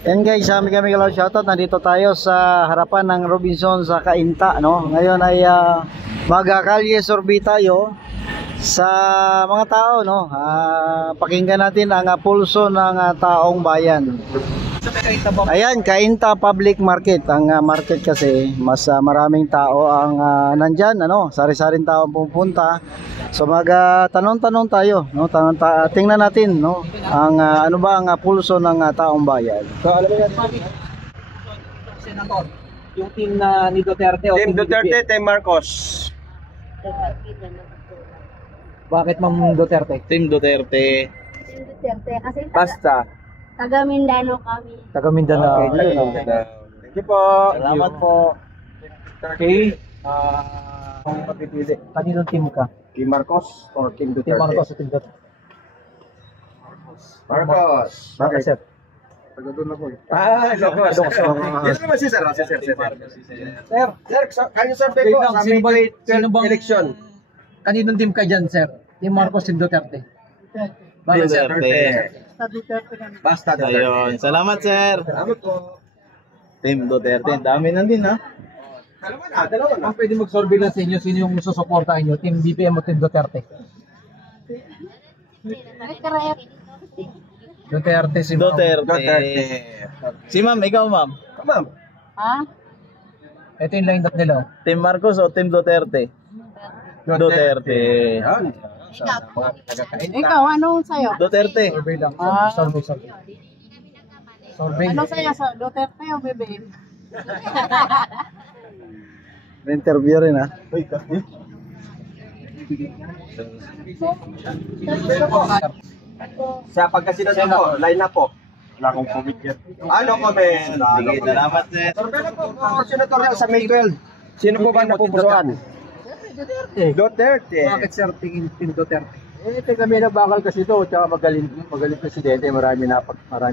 Yan guys, kami kalaw shoutout. Nandito tayo sa harapan ng Robinson sa Cainta, no? Ngayon ay magkakalye survey tayo sa mga tao, no? Pakinggan natin ang pulso ng taong bayan. Ayan, Cainta Public Market. Ang market kasi mas maraming tao ang nandyan, ano? Sari-saring tao ang pupunta. So tanong-tanong tayo, no? Tingnan natin, no? Ang ano ba ang pulso ng taong bayan. So alam mo yan, Senator, yung team ni Duterte o Team Duterte, Team Marcos. Bakit Ma'am Duterte? Team Duterte. Team Duterte kasi Basta. taga Mindanao kami. Taga Mindanao. Okay, thank you po. Salamat po. Okay. Kung papipili, kaninong team ka? Team Marcos or Team Duterte? Team Marcos o Team Duterte? Marcos. Bakit sir? Marcos. Yes naman si Sir. Sir, Sir, kayo sa wait lang, sa May 12 election. Kaninong team ka dyan sir? Team Marcos, Team Duterte? Bakit sir? Basta Duterte. Ayun, salamat sir. Salamat po. Team Duterte, dami nandun ha. Dalawa na. Ang pwede mag-survey lang sa inyo, sino yung susuportahan nyo? Team BBM o Team Duterte? Duterte si Ma'am. Duterte. Si ma'am, ikaw ma'am. Ma'am. Ha? Ito yung line up nila. Oh. Team Marcos o Team Duterte? Duterte. Yan. Ikaw, anong sayo? Duterte. Survey lang. Survey. Survey. Anong sayo sa Duterte o BBM? Interview rin ha. Sa pagkasinunod po, line up po. Wala akong comment yan. Ano comment? Sige, salamat sir. Survey na po for senatorial sa May 12. Sino po ba napupusuan? Duterte. Bakit sir tingin Team Duterte? Kami na bakal kasi ito, tsaka magaling presidente, marami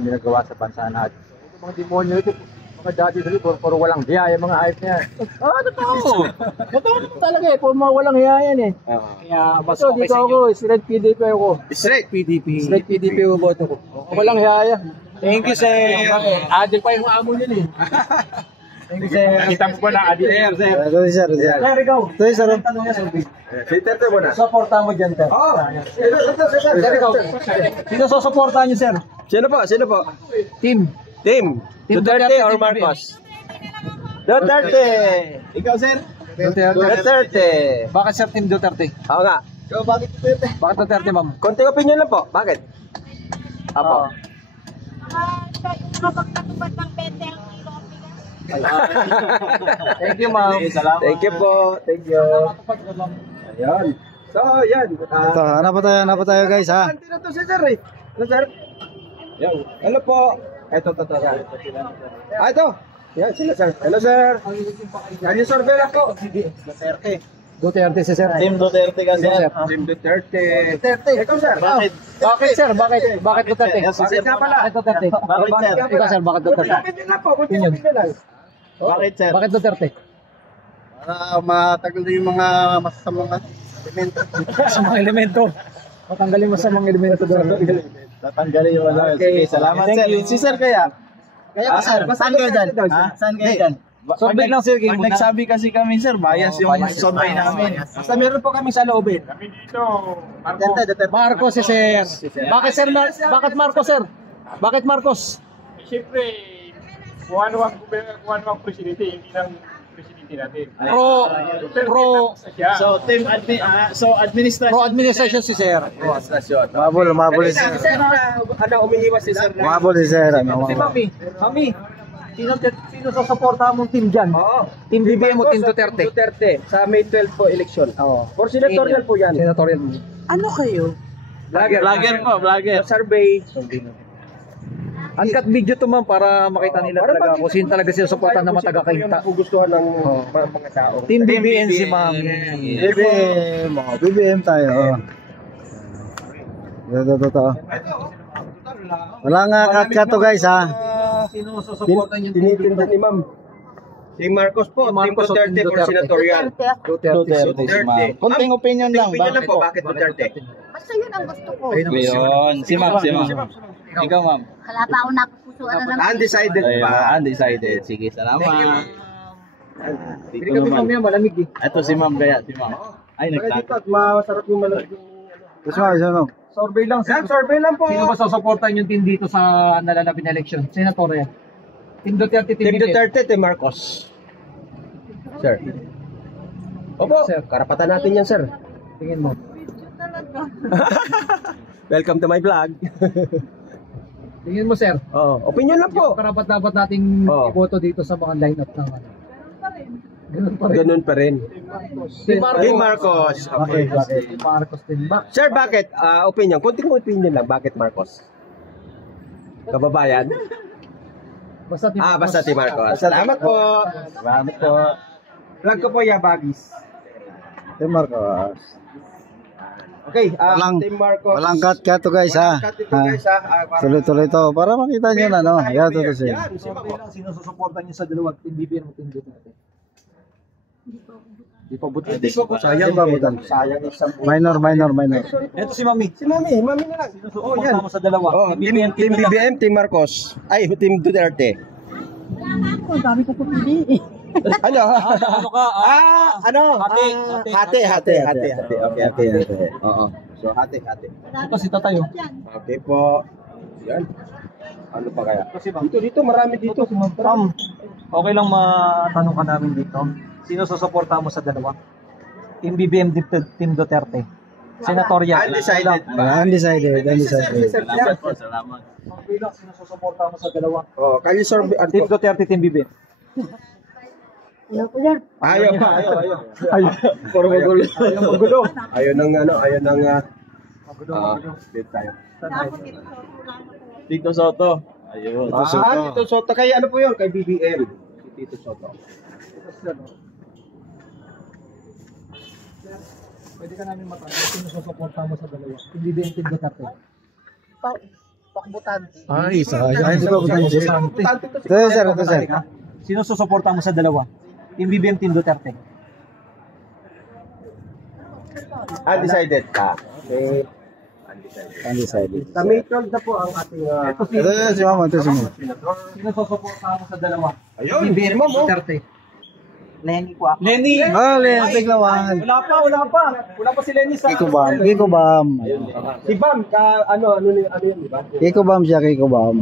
nagawa sa bansa natin. Ito mga demonyo ito, mga dati dito, puro walang hiya, yung mga hype niya. Totoo! Totoo naman talaga eh, puro mga walang hiya yan eh. Kaya mas So, okay dito sa inyo. ako, straight PDP ako. Straight. PDP. Straight PDP ako boto ko. Walang hiya yan. Thank you sir. Adil pa yung amo niyan eh. Thank you sir. Kita mo pa na adil. Sir. Ito si sir. Sir, ikaw. Ito si sir. Tanong niya survey. Duterte mo na. Suporta mo dyan sir. Oh. Sir, ikaw. Sino susuportahan niyo sir? Sino po? Sino po? Team. Team. Team Duterte Duterte, or Team Marcos? Duterte. Ikaw sir? Duterte. Bakit sir Team Duterte? Oo nga. So, bakit Duterte? Bakit Duterte ma'am? Konting opinion lang po. Bakit? Apo. Siya yung nakapagkatubad ng pente ang Thank you ma'am. Salamat. Thank you po. Thank you. Ayan. So, yan. Ito, hanap pa tayo guys ha. Anti na to si Sir eh. Ano Sir? Yan. Hello po. Ito. Ito. Yan sila Sir. Hello Sir. Can you survey lang po? Duterte. Duterte si sir. Team Duterte ka sir. Team Duterte. Duterte. Ikaw Sir. Bakit? Bakit sir? Bakit Duterte? Bakit nga pala? Bakit Duterte? Bakit sir? Ikaw sir, bakit Duterte? Opinion lang po. Konting opinion lang. Bakit sir? Bakit Duterte? Para matagal na yung mga masasamang elemento. Sa mga elemento. Matanggalin mo sa mga elemento doon. Tatanggalin yung ano. Sige, salamat Thank sir. you. Si sir kaya? Kaya ba sir? Saan kayo dyan? Saan kayo dyan? Survey lang sir. Pag nagsabi kasi kami sir, bias yung survey namin. Basta meron po kami sa loobin. Duterte. Marcos si sir. Bakit sir? Bakit Marcos sir? Bakit Marcos? Siyempre, kung ano ang presidente, hindi lang presidente natin. Pro So administration si sir. Mabul si sir. Sir, umiiwas si Sir. Mabul si sir. Si Mami. Sino susuportahan mong team dyan? Team BBM o Team Duterte? Duterte. Sa May 12 po election. For senatorial po yan. Senatorial. Ano kayo? Vlogger po, vlogger. Survey. Uncut video to ma'am para makita nila talaga kung sino talaga sila suportahan ng mga taga-Cainta. Magugustuhan ng mga tao. Team BBM si Mami. BBM tayo. Ito. Walang cut to guys ha. Sino susuportan yung team Tinitinda dito? ni Ma'am. Si Marcos po, Si Marcos Team o Duterte Team for Duterte? senatorial. Duterte si ma'am. Konting opinion lang. Opinion lang Bakit po, po? bakit Duterte? Basta yun ang gusto ko. Yun. Si ma'am, si ma'am. Ikaw ma'am. Wala pa ako napupusuan na naman. Undecided Ayun, pa. undecided. Sige, salamat. Hindi Dito kami naman. mamaya malamig eh. Ito si ma'am kaya, si ma'am. Ay, Kaya dito nagtag. at masarap yung malamig. Gusto mo. Survey lang. Yan, survey lang po. Sino ba susuportan yung team dito sa nalalapit na election? Senatorial. Team Duterte, Team Team Duterte, Team Marcos. Sir. Opo, Sir. karapatan natin yan, sir. Tingin mo. Welcome to my vlog. Tingin mo, sir. Oh, opinion lang po. Karapat dapat nating Oo. iboto dito sa mga lineup ng ano. Ganun pa rin. Ganun pa rin. Team Marcos. Team Marcos. Okay. Team Marcos din ba? Sir, bakit? Opinion. Kunting opinion lang. Bakit Marcos? Kababayan? Basta Team Marcos. Basta Team Marcos. Salamat po. Salamat po. Vlog ko po, Yabagis. Team Marcos. Okay, Walang- Team Marcos. Walang cut to guys ha. Walang cut ito, guys, ha. Para- Tuloy-tuloy to para makita nyo na no. Yan to kasi. Yan, si Survey Ma'am. lang, sino susuportan niyo sa dalawa? Team BBM o Team Duterte? Di pa buti. Hindi ko po sayang. Di ba, Butan? Sayang isang Minor. Ito si Mami. Si Mami na lang. Oh, yan. Mo sa dalawa. Oh, Team BBM, Team Marcos. Ay, Team Duterte. Ang dami ko pumili. Ano? Ano ka? Hati. Okay. Oo. So, hati. Ito si Tatayo. Okay po. Yan. Ano pa kaya? Dito, marami dito. Ma'am, okay lang matanong ka namin dito. Sino susuporta mo sa dalawa? Team BBM, Team Duterte. Senatorial. Undecided pa. Undecided. Salamat po, salamat. Okay lang, sino susuporta mo sa dalawa? Oh, kayo sorbe. Team Duterte, Team BBM. Ayaw. Puro magulo. Magulo. Ayaw ng dito tayo. Tito Soto. Ayun. Tito Soto. Kay ano po yun? Kay BBM. Si Tito Soto. Pwede ka namin matanong, sino susuporta mo sa dalawa? Team BBM, Team Duterte. Ay, sayang. Di ba Butan? Ito sir. Sino susuporta mo sa dalawa? Team BBM, Team Duterte. Undecided ka. Okay. Undecided. Sa May 12 na po ang ating... Ito si Ito si Mama. Sino susuporta mo sa dalawa? Ayun, BBM, Ma'am, oh. Duterte. Lenny ko ako. Lenny! Tiglawan. Wala pa si Lenny sa... Kiko Bam. Si Bam, ano yun, di ba? Kiko Bam siya, Kiko Bam.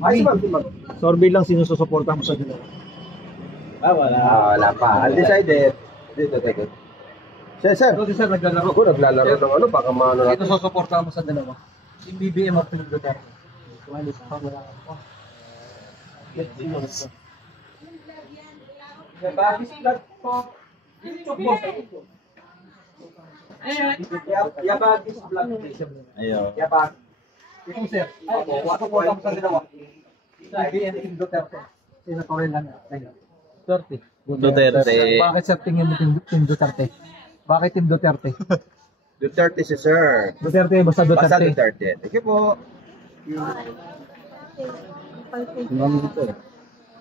Ay, si Ma'am. Survey lang, sino susuporta mo sa dalawa? Wala pa. Undecided. Dito. Sir. Ito si Sir naglalaro. Ako naglalaro ng ano, baka maano natin. Sino susuporta mo sa dalawa? Team BBM o Team Duterte? Yabagis vlog. Ayun. Ito sir, susuporta mo sa dalawa. BBM Team Duterte. Senatorial lang. Duterte. Duterte. Bakit sir tingin mo Team Duterte? Bakit Team Duterte? Duterte si Sir. Duterte, basta Basta Duterte. Duterte. Thank you po.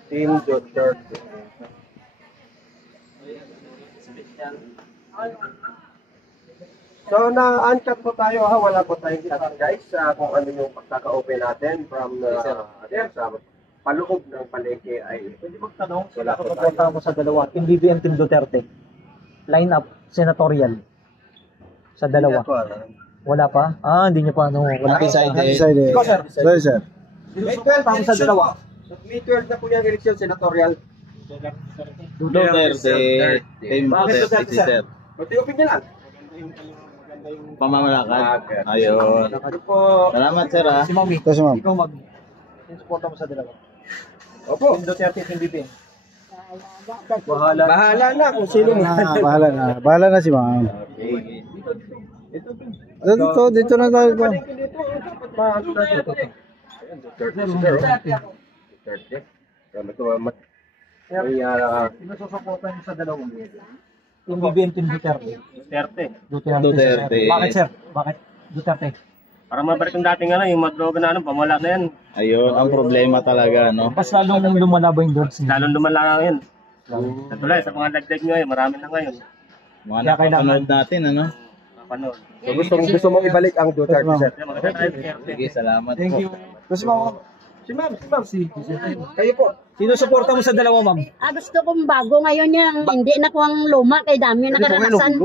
Team Duterte. So, na-uncut po tayo ha. Wala po tayong chat guys kung ano yung pagkaka-open natin from sa paloob ng palengke ay Pwede magtanong, Wala sino po susuporta mo sa dalawa? Team BBM, Team Duterte. Line up, senatorial. Sa dalawa. Wala pa? Hindi niyo pa. Wala. Undecided. Ikaw, sir. Sorry, sir. May 12 Tama sa dalawa. May 12 na po yung election senatorial. Duterte. Team Bakit Duterte si Duterte, Sir. Pati opinion lang. Pamamalakad. Ayun. Ano po? Salamat sir ha. Si Mami. Ito si Ma'am. Ikaw, Mami. Sino suporta mo sa dalawa? Opo. Team Duterte, Team BBM. Bahala na kung sino mo. Bahala na. Bahala na si Ma'am. Dito na tayo. Dito, dapat maano na dito. Ayan, Duterte si Sir. Duterte. Sino susuporta niyo sa dalawa? Team BBM, Team Duterte. Duterte. Bakit, sir? Bakit Duterte? Para mabalik yung dating yung madroga na pamala na yan. Ayun, ang problema talaga, no? Mas lalong lumalabo yung drugs niya. Lalong lumala ngayon. Katulad sa mga dagdag ngayon, marami na ngayon. Mga nakapanood natin, ano? Mapanood. So gusto mong ibalik ang Duterte, sir? Maganda tayo. Sige, salamat Thank po. you. Gusto mo? Si ma'am. Kayo po. Sino suporta mo sa dalawa, ma'am? Gusto kong bago ngayon yan. Hindi na ko ang luma kay dami na karanasan.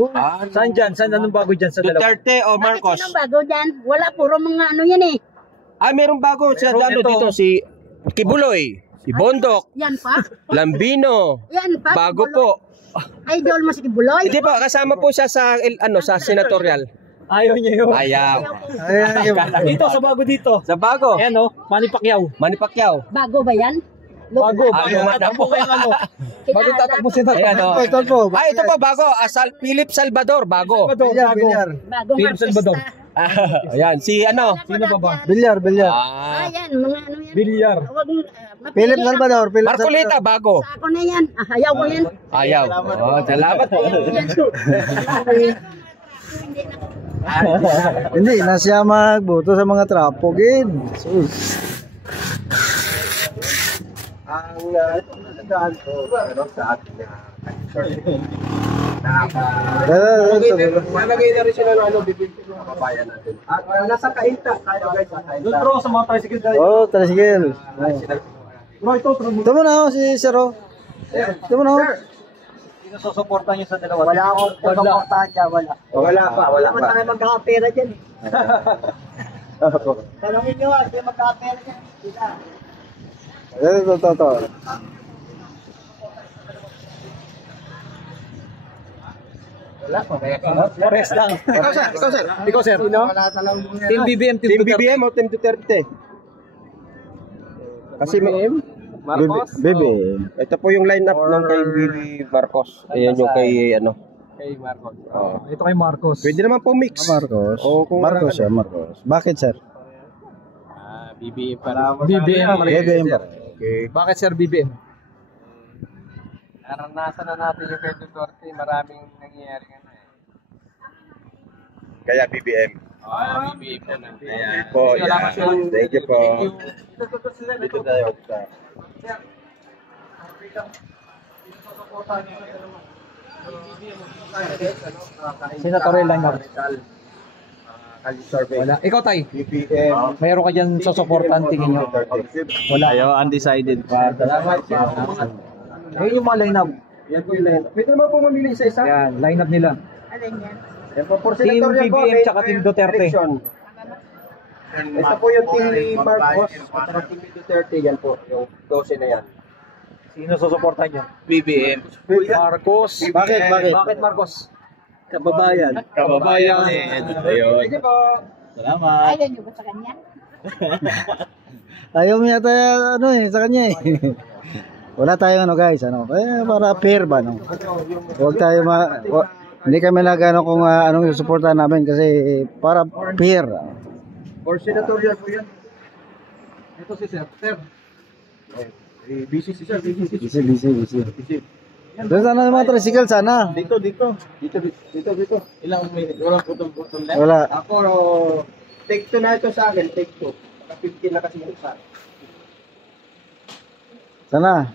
Saan dyan? Saan anong bago dyan sa dalawa? Duterte o Bakit Marcos? sinong bago dyan? Wala, puro mga ano yan eh. Meron bago siya dito si Kibuloy, si Bondok, Yan pa. Lambino. Yan pa. Bago Kibuloy. po. Idol mo si Kibuloy. Hindi pa kasama po siya sa sa senatorial. Ayaw niya yun. Ayaw. Dito, sa bago dito. Sa bago. Ayan o, Manny Pacquiao. Manny Pacquiao. Bago ba yan? Bago. Tatakbo kayang ano. Bago tatakbo si Tato. Ayan, oh. Ito po bago. Philip Salvador, bago. Bago Philip Marcos Salvador. Ayan, si ano? Sino ba ba? Bilyar. Yan, mga ano yan. Bilyar. Huwag, Philip Salvador. Marcolita, bago. Sa ako na yan. Ayaw ko yan. Ayaw. Oh, salamat po. Hindi na siya magboto sa mga trapo, gid. Ang nasadaan ko, sa atin Nalagay na rin sila ng bibigyan ng kababayan natin. At nasa Kainta, tayo guys. Doon bro, sa mga tricycle guys. Oh, tricycle. Bro, ito. Ito mo na ako si Sero. Ito mo na ako. Sino susuporta niyo sa dalawa? Wala akong susuportahan dyan, wala. Wala pa. Wala tayo magkakapera dyan. Tanongin nyo, hindi magkakapera dyan. Ito. Rest lang. Ikaw sir. Sino? Team BBM, Team BBM o Team Duterte? Kasi Marcos? Bebe. Ito po yung lineup ng kay Bibi Marcos. Ayan yung kay ano. Kay Marcos. Ito kay Marcos. Pwede naman po mix. Marcos. Oo, kung Marcos wala siya, Marcos. Bakit, sir? BBM pa BBM pa. Okay. Bakit sir BBM? Naranasan na natin yung kay Duterte, maraming nangyayari nga na Kaya BBM. BBM na lang. Ayan po, yan. Thank you po. Dito tayo. Senatorial lineup. Wala. Ikaw tay. BBM. Mayroon ka dyan sa supportan tingin nyo? Wala. Ayo, undecided pa. Ayun yung mga lineup. Yan po yung lineup. Pwede naman po mamili isa-isa. Yan, lineup nila. Alin yan? Yan po, for Team senatorial po, BBM may- tsaka Team Duterte. election. Ito po yung Team Marcos at saka Team Duterte. Yan po, yung 12 na yan. Sino susuportan nyo? BBM. Marcos. Bakit? Bakit Marcos? Kababayan. Kababayan din. Ayun. Sige po. Salamat. Ayaw nyo ba sa kanya? Ayaw mo yata sa kanya eh. Wala tayong guys, para fair ba, no? Huwag tayo hindi kami nagano kung anong susuportahan namin kasi para fair. For senatorial po yan. Ito si Sir. Sir. Busy si sir, busy. Busy. Doon sana yung mga tricycle sana. Dito. Dito. Ilang minute? Walang putol-putol lang. Wala. Ako, take 2 na ito sa akin, take 2. 15 na kasi yung sa akin. Sana.